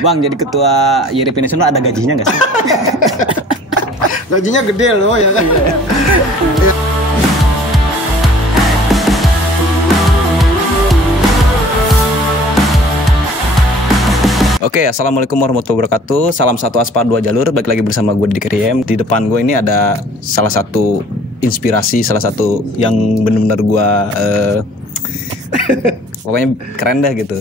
Bang, jadi ketua YRP Nasional ada gajinya nggak sih? Gajinya gede loh ya kan. Oke, assalamualaikum warahmatullahi wabarakatuh. Salam satu aspal dua jalur. Balik lagi bersama gue di Kriem. Di depan gue ini ada salah satu inspirasi, salah satu yang benar-benar gue pokoknya keren dah gitu.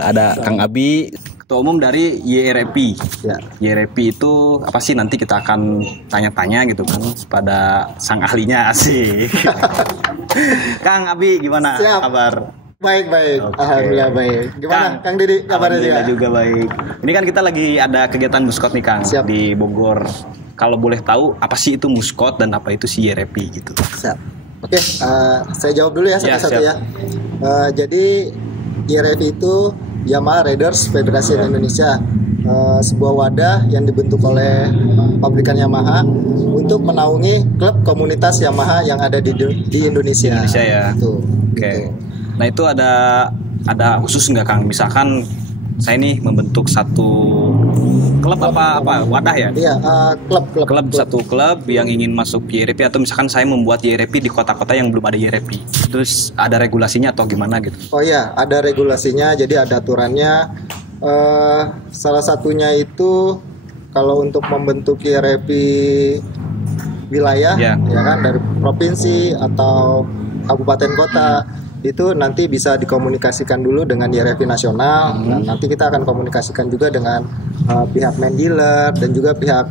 Ada Kang Abi, ketua umum dari YRP. Ya. YRP itu apa sih? Nanti kita akan tanya-tanya gitu kan pada sang ahlinya, asik. Kang Abi, gimana kabar? Baik. Okay. Alhamdulillah baik. Gimana Kang Didi kabarnya juga baik. Ini kan kita lagi ada kegiatan muskot nih Kang. Siap. Di Bogor. Kalau boleh tahu apa sih itu muskot dan apa itu si YRP gitu. Siap. Oke, saya jawab dulu ya satu-satu ya. Jadi YRP itu Yamaha Riders Federasi Indonesia. Sebuah wadah yang dibentuk oleh pabrikan Yamaha untuk menaungi klub komunitas Yamaha yang ada di Indonesia. Indonesia ya. Oke. Okay. Nah itu ada khusus nggak Kang? Misalkan saya nih membentuk satu klub apa wadah ya? Iya, klub. Satu klub yang ingin masuk YRP, atau misalkan saya membuat YRP di kota-kota yang belum ada YRP. Terus ada regulasinya atau gimana gitu? Oh iya, ada regulasinya. Jadi ada aturannya. Salah satunya itu kalau untuk membentuk YRP wilayah, ya kan, dari provinsi atau kabupaten kota. Itu nanti bisa dikomunikasikan dulu dengan YRP nasional. Nah, nanti kita akan komunikasikan juga dengan pihak main dealer dan juga pihak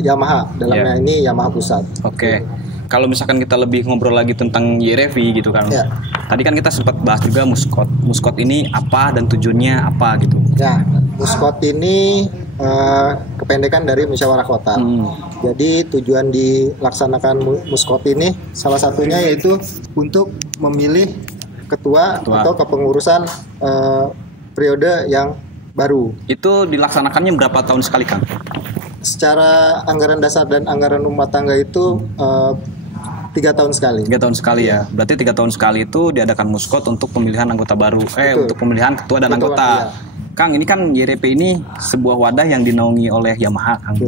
Yamaha, dalamnya ini Yamaha pusat. Oke. Kalau misalkan kita lebih ngobrol lagi tentang YRP gitu kan. Ya. Tadi kan kita sempat bahas juga muskot. Muskot ini apa dan tujuannya apa gitu. Ya, muskot ini kependekan dari musyawarah kota. Jadi tujuan dilaksanakan muskot ini salah satunya yaitu untuk memilih ketua. Atau kepengurusan periode yang baru. Itu dilaksanakannya berapa tahun sekali Kang? Secara anggaran dasar dan anggaran rumah tangga itu 3 tahun sekali. 3 tahun sekali ya. Berarti 3 tahun sekali itu diadakan muskot untuk pemilihan anggota baru. Untuk pemilihan ketua dan anggota. Kang, ini kan YRP ini sebuah wadah yang dinaungi oleh Yamaha, Kang.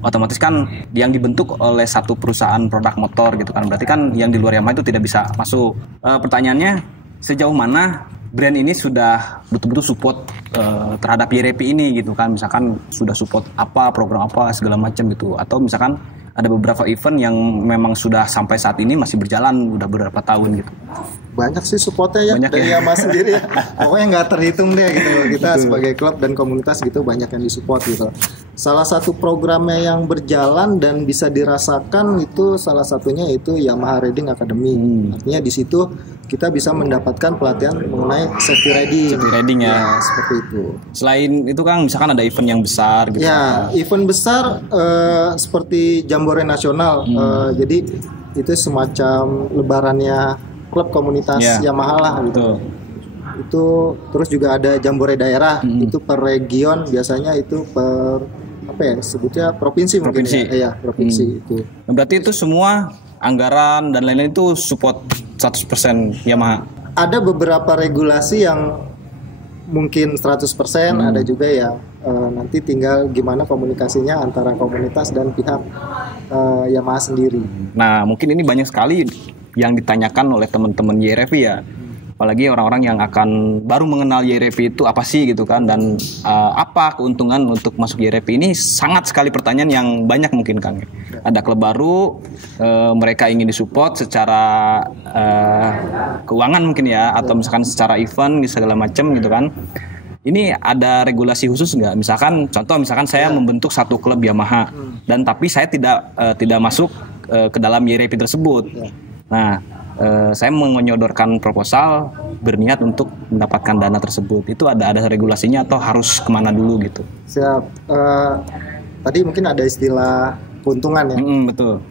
Otomatis kan yang dibentuk oleh satu perusahaan produk motor gitu kan. Berarti kan yang di luar Yamaha itu tidak bisa masuk. Pertanyaannya, sejauh mana brand ini sudah betul-betul support terhadap YRP ini gitu kan? Misalkan sudah support apa, program apa, segala macam gitu. Atau misalkan ada beberapa event yang memang sudah sampai saat ini masih berjalan udah beberapa tahun gitu. Banyak sih supportnya ya dari Yamaha sendiri ya. Pokoknya nggak terhitung deh gitu. Kita sebagai klub dan komunitas gitu banyak yang disupport gitu. Salah satu programnya yang berjalan dan bisa dirasakan itu salah satunya itu Yamaha Riding Academy. Artinya di situ kita bisa mendapatkan pelatihan mengenai safety riding ya, seperti itu. Selain itu Kang, misalkan ada event yang besar gitu. Ya, event besar seperti Jambore Nasional. Jadi itu semacam lebarannya klub komunitas Yamaha lah gitu. Itu terus juga ada Jambore daerah. Itu per region, biasanya itu per sebutnya provinsi. Mungkin ya. Provinsi itu. Berarti itu semua anggaran dan lain-lain itu support 100% Yamaha. Ada beberapa regulasi yang mungkin 100%, ada juga yang nanti tinggal gimana komunikasinya antara komunitas dan pihak Yamaha sendiri. Nah, mungkin ini banyak sekali yang ditanyakan oleh teman-teman YRP ya. Apalagi orang-orang yang akan baru mengenal YRP itu apa sih gitu kan, dan apa keuntungan untuk masuk YRP ini, sangat sekali pertanyaan yang banyak mungkin Kang. Ada klub baru, mereka ingin disupport secara keuangan mungkin ya, atau misalkan secara event segala macam gitu kan. Ini ada regulasi khusus nggak? Misalkan saya membentuk satu klub Yamaha dan tapi saya tidak masuk ke dalam YRP tersebut. Nah, saya menyodorkan proposal berniat untuk mendapatkan dana tersebut. Itu ada regulasinya atau harus kemana dulu gitu? Siap. Tadi mungkin ada istilah keuntungan ya. Betul.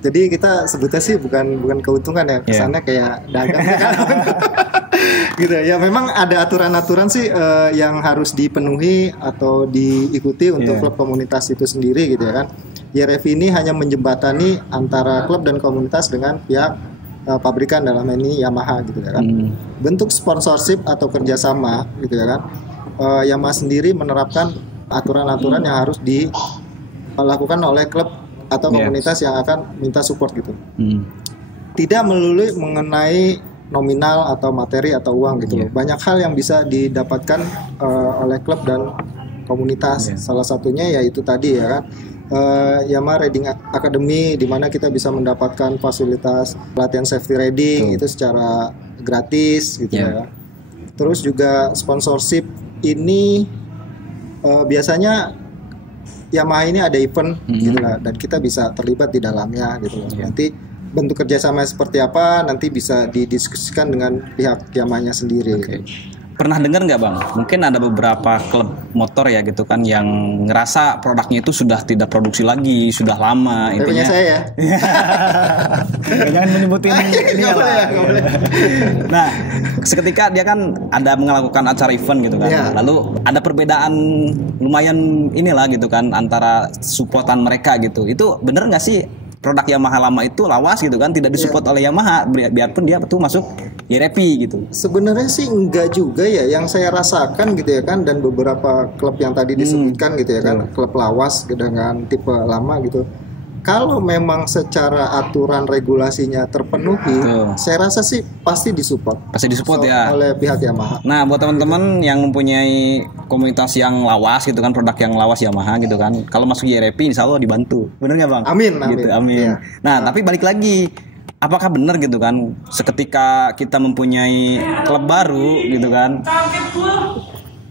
Jadi kita sebutnya sih bukan keuntungan ya, kesannya kayak dagang kan. Gitu ya. Memang ada aturan-aturan sih yang harus dipenuhi atau diikuti untuk klub komunitas itu sendiri gitu ya kan. YRP ini hanya menjembatani antara klub dan komunitas dengan pihak pabrikan, dalam ini Yamaha gitu ya kan. Bentuk sponsorship atau kerjasama gitu ya kan. Yamaha sendiri menerapkan aturan-aturan yang harus dilakukan oleh klub atau komunitas yang akan minta support gitu. Tidak melulu mengenai nominal atau materi atau uang gitu loh. Banyak hal yang bisa didapatkan oleh klub dan komunitas. Salah satunya yaitu tadi ya kan, Yamaha Riding Academy, di mana kita bisa mendapatkan fasilitas latihan safety riding itu secara gratis gitu ya. Terus juga sponsorship ini biasanya Yamaha ini ada event gitu lah, dan kita bisa terlibat di dalamnya gitu loh. Nanti bentuk kerjasama seperti apa nanti bisa didiskusikan dengan pihak Yamaha-nya sendiri. Pernah dengar nggak Bang? Mungkin ada beberapa klub motor ya gitu kan yang ngerasa produknya itu sudah tidak produksi lagi, sudah lama. Intinya saya ya. Jangan menyebutin ini ya. Nah, seketika dia kan ada melakukan acara event gitu kan. Lalu ada perbedaan lumayan inilah gitu kan antara supportan mereka gitu. Itu bener nggak sih? Produk Yamaha lama itu lawas gitu kan, tidak disupport oleh Yamaha biarpun dia tuh masuk YRP gitu. Sebenarnya sih enggak juga ya, yang saya rasakan gitu ya kan, dan beberapa klub yang tadi disebutkan gitu ya kan, klub lawas dengan tipe lama gitu. Kalau memang secara aturan regulasinya terpenuhi, saya rasa sih pasti disupport. Pasti disupport ya oleh pihak Yamaha. Nah, buat teman-teman yang mempunyai komunitas yang lawas gitu kan, produk yang lawas Yamaha gitu kan, kalau masuk YRP insya Allah dibantu. Bener nggak Bang? Amin. Gitu, amin. Nah, tapi balik lagi, apakah benar gitu kan, seketika kita mempunyai klub baru gitu kan,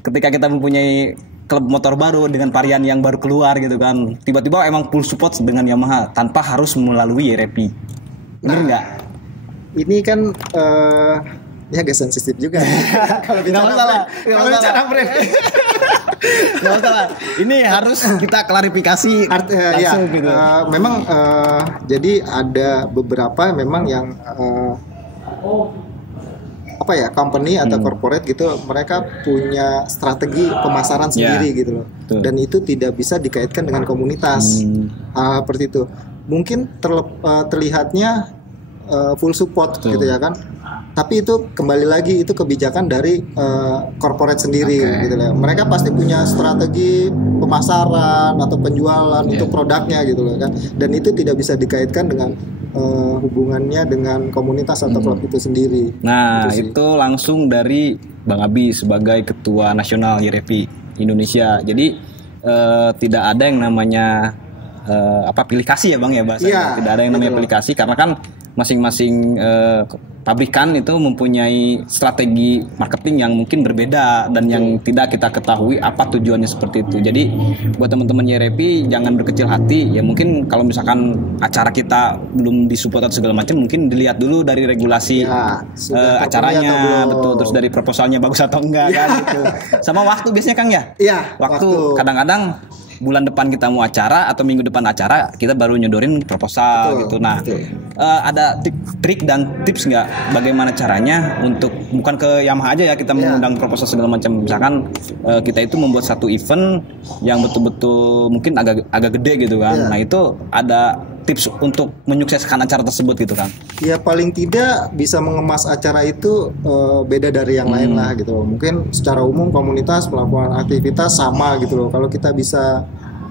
ketika kita mempunyai klub motor baru dengan varian yang baru keluar gitu kan, tiba-tiba emang full support dengan Yamaha tanpa harus melalui YRP. Bener nggak? Ini kan ya agak sensitif juga. Kalau bicara brand. Nggak masalah. Ini harus kita klarifikasi langsung gitu. Memang jadi ada beberapa memang yang company atau corporate gitu, mereka punya strategi pemasaran sendiri gitu loh. Dan itu tidak bisa dikaitkan dengan komunitas. Seperti itu. Mungkin terlihatnya full support gitu ya kan. Tapi itu kembali lagi itu kebijakan dari corporate sendiri gitu loh. Mereka pasti punya strategi pemasaran atau penjualan untuk produknya gitu loh kan. Dan itu tidak bisa dikaitkan dengan hubungannya dengan komunitas atau klub itu sendiri. Nah, itu langsung dari Bang Abi sebagai Ketua Nasional YRP Indonesia. Jadi tidak ada yang namanya pilih kasih ya Bang ya bahasanya. Tidak ada yang namanya pilih kasih karena kan masing-masing pabrikan itu mempunyai strategi marketing yang mungkin berbeda dan yang tidak kita ketahui apa tujuannya seperti itu. Jadi buat teman-teman YRP jangan berkecil hati. Ya mungkin kalau misalkan acara kita belum disupport atau segala macam, mungkin dilihat dulu dari regulasi acaranya, betul, terus dari proposalnya bagus atau enggak kan gitu. Sama waktu biasanya Kang ya? Iya, waktu kadang-kadang bulan depan kita mau acara atau minggu depan acara kita baru nyodorin proposal gitu. Nah, ada trik dan tips nggak bagaimana caranya untuk bukan ke Yamaha aja ya kita mengundang proposal segala macam. Misalkan kita itu membuat satu event yang betul-betul mungkin agak gede gitu kan. Nah, itu ada tips untuk menyukseskan acara tersebut gitu kan. Ya paling tidak bisa mengemas acara itu beda dari yang lain lah gitu loh. Mungkin secara umum komunitas melakukan aktivitas sama gitu loh. Kalau kita bisa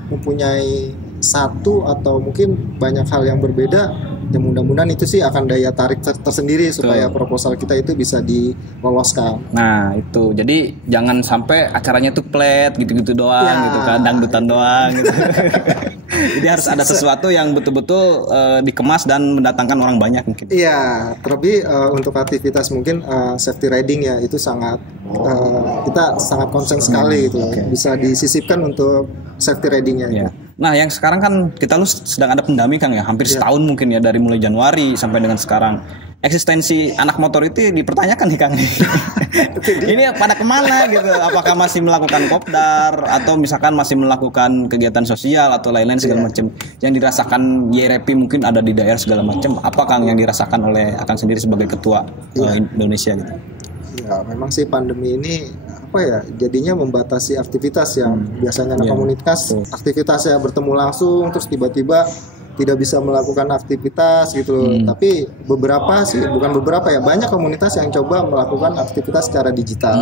mempunyai satu atau mungkin banyak hal yang berbeda, ya mudah-mudahan itu sih akan daya tarik tersendiri supaya proposal kita itu bisa diloloskan. Nah itu, jadi jangan sampai acaranya tuh flat gitu-gitu doang gitu kan, dangdutan doang gitu. Jadi harus ada sesuatu yang betul-betul dikemas dan mendatangkan orang banyak mungkin. Iya, terlebih untuk aktivitas mungkin safety riding ya itu sangat kita sangat concern sekali gitu, bisa disisipkan untuk safety ridingnya. Gitu. Nah, yang sekarang kan kita sedang ada pandemi Kang ya, hampir setahun mungkin ya dari mulai Januari sampai dengan sekarang. Eksistensi anak motor itu dipertanyakan nih Kang. Ini pada kemana gitu? Apakah masih melakukan kopdar atau misalkan masih melakukan kegiatan sosial atau lain-lain segala macam yang dirasakan YRP mungkin ada di daerah segala macam. Apa Kang yang dirasakan oleh Akang sendiri sebagai ketua Indonesia gitu? Ya, memang sih pandemi ini jadinya membatasi aktivitas yang biasanya anak komunitas aktivitasnya bertemu langsung, terus tiba-tiba tidak bisa melakukan aktivitas gitu. Tapi beberapa sih, bukan beberapa ya, banyak komunitas yang coba melakukan aktivitas secara digital.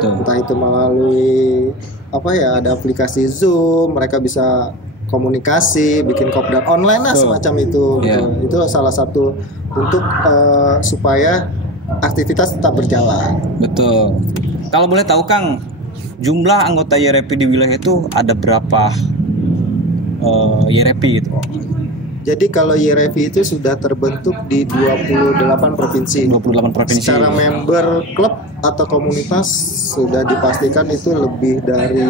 Entah itu melalui ada aplikasi Zoom, mereka bisa komunikasi, bikin kopdar online lah semacam itu. Itu salah satu untuk supaya aktivitas tetap berjalan. Betul. Kalau boleh tahu Kang, jumlah anggota YRP di wilayah itu ada berapa YRP gitu? Jadi kalau YRP itu sudah terbentuk di 28 provinsi. 28 provinsi. Secara member klub atau komunitas sudah dipastikan itu mungkin lebih dari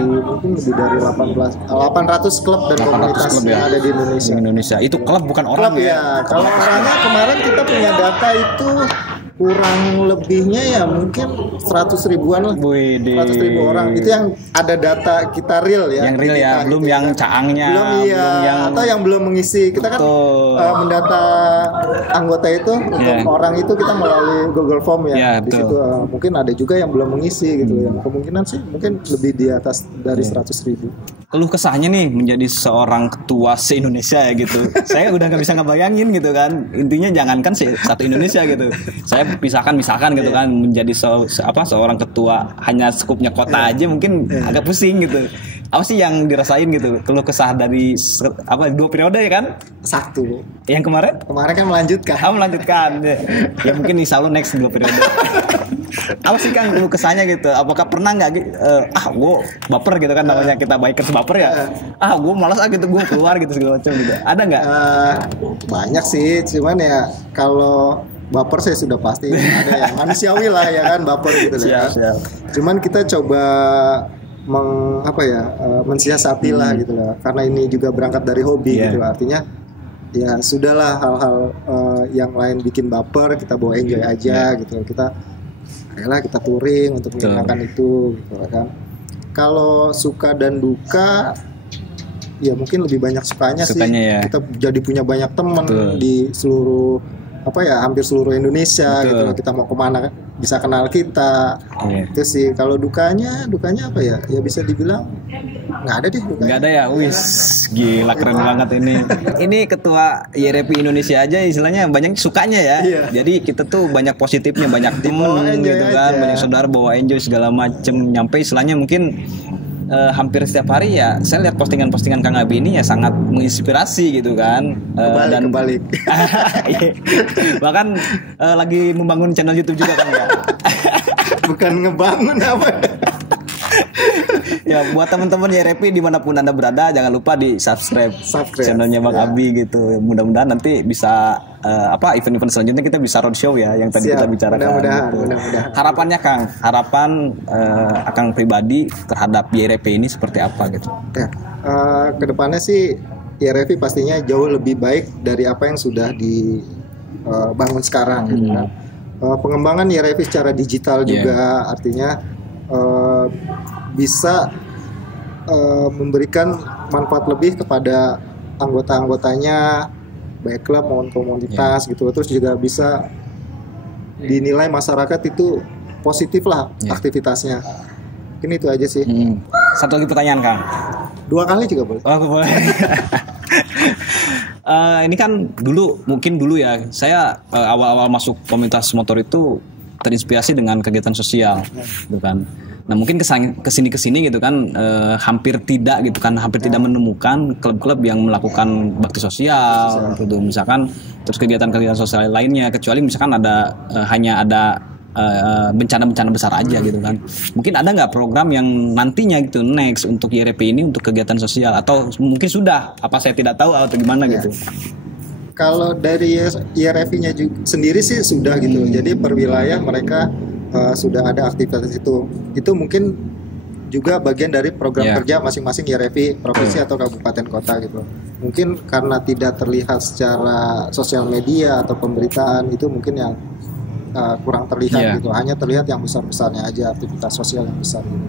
800 klub dan komunitas klub yang ada di Indonesia. Itu klub bukan orang klub, ya. Kalau orangnya kemarin kita punya data itu kurang lebihnya ya mungkin 100 ribuan lah. 100.000 orang. Itu yang ada data kita real ya. Yang real ya, belum gitu, yang caangnya. Atau yang belum mengisi. Kita kan mendata anggota itu untuk orang itu kita melalui Google Form ya. Di situ mungkin ada juga yang belum mengisi gitu. Yang kemungkinan sih mungkin lebih di atas dari 100.000. Keluh kesahnya nih menjadi seorang ketua se-Indonesia ya gitu. Saya udah nggak bisa ngebayangin gitu kan. Intinya jangankan satu Indonesia gitu. Saya misalkan gitu kan, menjadi seorang ketua hanya skupnya kota aja mungkin agak pusing gitu. Apa sih yang dirasain gitu? Keluh kesah dari 2 periode ya kan? 1. Yang kemarin? Kemarin kan melanjutkan. Melanjutkan. Ya mungkin insya Allah next 2 periode. Apa sih Kang keluh kesahnya gitu? Apakah pernah nggak gue baper gitu kan, namanya kita bikers baper ya? Gue malas gitu, gue keluar gitu segala macam gitu. Ada nggak? Banyak sih, cuman ya kalau baper saya sudah pasti ada yang manusiawi lah ya kan, baper gitu ya. Cuman kita coba mensiasati lah gitu lah, karena ini juga berangkat dari hobi gitu. Artinya ya sudahlah hal-hal yang lain bikin baper, kita bawa enjoy aja gitu. Kita touring untuk menyenangkan itu gitu kan. Kalau suka dan duka ya mungkin lebih banyak sukanya sih. Ya. Kita jadi punya banyak teman di seluruh hampir seluruh Indonesia gitu. Kita mau kemana bisa kenal kita. Itu sih. Kalau dukanya apa ya? Ya bisa dibilang nggak ada deh dukanya. Nggak ada ya. Wis, gila keren banget ini. Ini ketua YRP Indonesia aja istilahnya banyak sukanya ya. Jadi kita tuh banyak positifnya, banyak temen gitu kan, banyak saudara bawa enjoy segala macem. Nyampe istilahnya mungkin hampir setiap hari ya saya lihat postingan-postingan Kang Abi ini ya sangat menginspirasi gitu kan. Kebalik. Bahkan lagi membangun channel YouTube juga kan ya. Bukan ngebangun apa. Ya buat teman-teman YRP dimanapun Anda berada, jangan lupa di subscribe channelnya Bang Abi gitu. Mudah-mudahan nanti bisa event-event selanjutnya kita bisa roadshow ya yang tadi kita bicarakan. Mudah-mudahan. Harapannya harapan Kang pribadi terhadap YRP ini seperti apa gitu? Kedepannya sih YRP pastinya jauh lebih baik dari apa yang sudah dibangun sekarang gitu kan. Pengembangan YRP secara digital juga artinya bisa memberikan manfaat lebih kepada anggota-anggotanya, baik klub maupun komunitas gitu. Terus juga bisa dinilai masyarakat itu positif lah aktivitasnya. Mungkin itu aja sih. Satu lagi pertanyaan Kang. 2 kali juga boleh. Boleh. Ini kan mungkin dulu ya, saya awal-awal masuk komunitas motor itu terinspirasi dengan kegiatan sosial, gitu kan. Nah mungkin kesini gitu kan hampir tidak menemukan klub-klub yang melakukan bakti sosial gitu, misalkan terus kegiatan-kegiatan sosial lainnya, kecuali misalkan hanya ada bencana-bencana besar aja gitu kan. Mungkin ada nggak program yang nantinya gitu next untuk YRP ini untuk kegiatan sosial, atau mungkin sudah, apa saya tidak tahu atau gimana gitu? Kalau dari YRP-nya sendiri sih sudah gitu. Jadi per wilayah mereka sudah ada aktivitas itu. Itu mungkin juga bagian dari program kerja masing-masing YRP provinsi atau kabupaten kota gitu. Mungkin karena tidak terlihat secara sosial media atau pemberitaan, itu mungkin yang kurang terlihat gitu. Hanya terlihat yang besar-besarnya aja, aktivitas sosial yang besar gitu.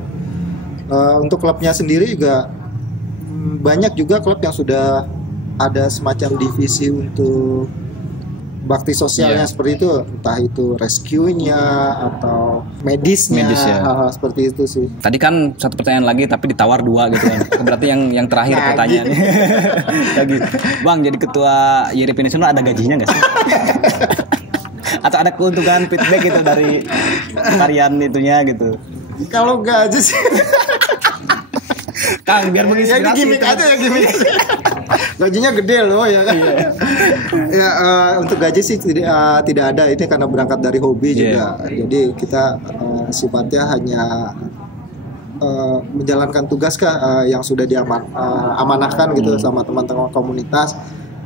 Untuk klubnya sendiri juga banyak juga klub yang sudah ada semacam divisi untuk bakti sosialnya seperti itu, entah itu rescue-nya atau medisnya, Medis, ya. hal-hal seperti itu sih. Tadi kan satu pertanyaan lagi tapi ditawar 2 gitu kan. Berarti yang terakhir pertanyaannya. Lagi. Bang, jadi ketua YRP Nasional ada gajinya nggak sih? Atau ada keuntungan feedback gitu dari tarian itunya gitu? Kalau gaji sih Kang, biar menginspirasi. Ya gimmick aja ya gimmick. Gajinya gede loh ya kan. Ya untuk gaji sih tidak ada, ini karena berangkat dari hobi juga. Jadi kita sifatnya hanya menjalankan tugas yang sudah diamanahkan gitu sama teman-teman komunitas.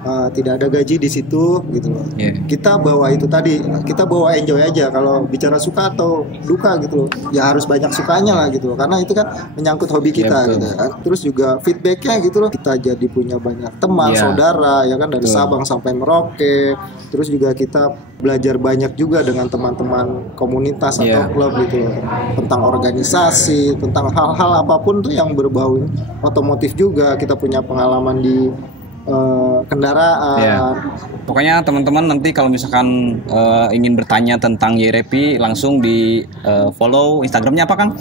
Tidak ada gaji di situ gitu loh. Kita bawa itu tadi, kita bawa enjoy aja. Kalau bicara suka atau duka gitu loh, ya harus banyak sukanya lah gitu loh. Karena itu kan menyangkut hobi kita gitu kan. Terus juga feedbacknya gitu loh, kita jadi punya banyak teman, saudara ya kan, dari Sabang sampai Merauke. Terus juga kita belajar banyak juga dengan teman-teman komunitas atau klub gitu loh, tentang organisasi, tentang hal-hal apapun tuh yang berbau otomotif juga. Kita punya pengalaman di kendaraan. Pokoknya teman-teman nanti kalau misalkan ingin bertanya tentang YRP langsung di follow Instagramnya apa Kang?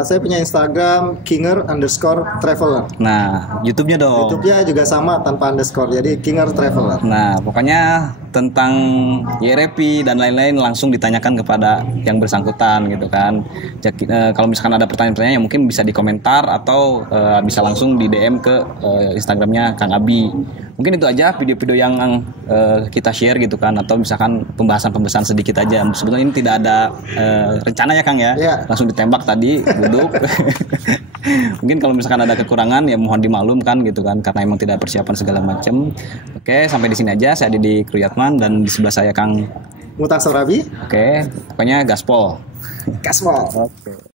Saya punya Instagram Kinger_Traveler. Nah, YouTube-nya dong. YouTube-nya juga sama tanpa underscore, jadi Kinger Traveler. Nah, pokoknya tentang YRP dan lain-lain langsung ditanyakan kepada yang bersangkutan gitu kan. Jadi, kalau misalkan ada pertanyaan-pertanyaan yang mungkin bisa di komentar atau bisa langsung di DM ke Instagramnya Kang Abi. Mungkin itu aja video-video yang kita share gitu kan, atau misalkan pembahasan sedikit aja. Sebetulnya ini tidak ada rencana ya Kang ya. Langsung ditembak tadi duduk. Mungkin kalau misalkan ada kekurangan ya mohon dimaklumkan gitu kan, karena emang tidak persiapan segala macam. Oke, sampai di sini aja. Saya Didi Kruyatman dan di sebelah saya Kang Mutaksor Rabi. Oke, pokoknya gaspol. Gaspol. Oke.